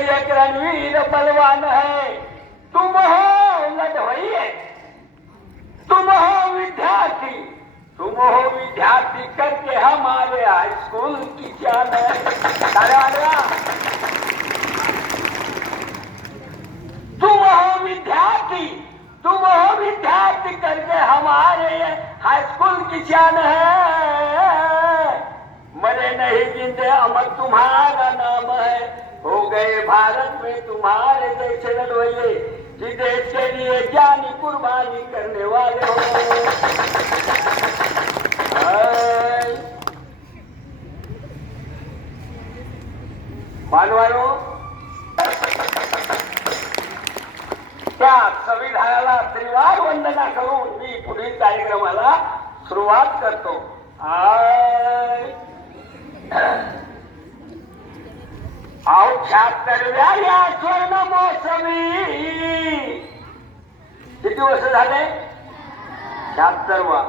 एक रणवीर बलवान है। तुम हो लड़वई है तुम हो विद्यार्थी। तुम हो विद्यार्थी करके हमारे हाई स्कूल की जान है। अरे अरे तुम हो विद्यार्थी। तुम हो विद्यार्थी करके हमारे हाई स्कूल की जान है। मरे नहीं जिंदे अमर तुम्हारा नाम है। हो गए भारत में तुम्हारे देश लड़वाइए जी देश के लिए जानी कुर्बानी करने वाले हो। मानवायो त्या संविधानाला त्रिवार वंदना करून मी पुढील कार्यक्रमाला सुरुवात करतो. आ या स्वर्ण मोसमी किती वर्ष झाले? शहात्तरवा.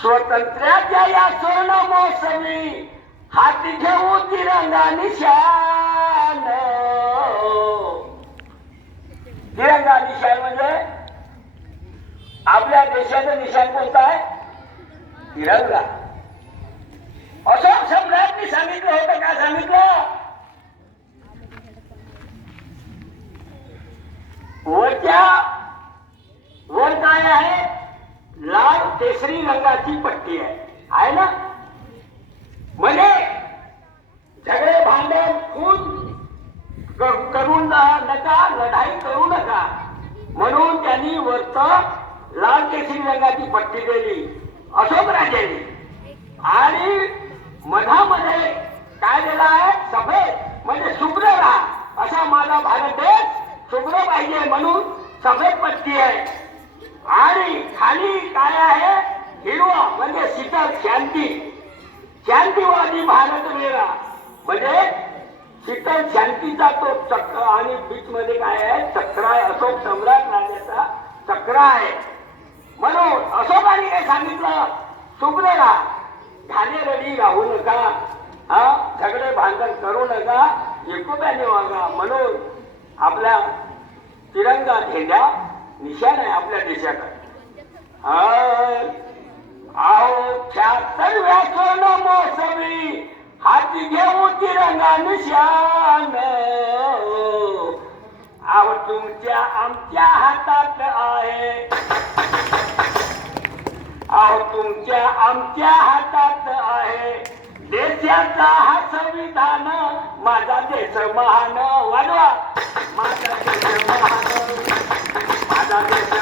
स्वतंत्र्याच्या या स्वर्ण मोसमी हाती घेऊ तिरंगा निशान तिरंगा निशान म्हणजे आपल्या देशाचं निशाण कोणतं आहे? तिरंगा. अशोक सम्राटनी सांगितलं होतं काय सांगितलं? वरच्या वर काय आहे? लाल केसरी रंगाची पट्टी आहे. आहे ना? म्हणजे झगडे भांडण खून करू नका लढाई करू नका. म्हणून त्यांनी वरत लाल केसरी रंगाची पट्टी दिली अशोक राजांनी. आणि मधामध्ये काय दिला आहे? सफेद म्हणजे शुभ्र राहा असा माझा भारत देश शुभ्र पाहिजे म्हणून सफेद पट्टी आहे. आणि खाली काय आहे? हिरवा म्हणजे शीतल शांती. शांतीवादी भारत वेगळा म्हणजे शीतल शांतीचा तो चक्र आणि बीच मध्ये काय आहे? चक्र आहे. अशोक सम्राट राजाचा चक्र आहे. म्हणून अशोकाने काय सांगितलं? शुभ्र राहा घाणे रडी राहू नका. हा झगडे भांडण करू नका. एकोप्याने वागा. म्हणून आपल्या तिरंगा झेंडा निशाण आहे आपल्या देशाकडे. हाय. हाती घेऊ तिरंगा निशान आव तुमच्या आमच्या हातात आहे. अहो तुमच्या आमच्या हातात आहे. देशाचा हा संविधान माझा देश महान वाढवा. माझा देश महान माझा देश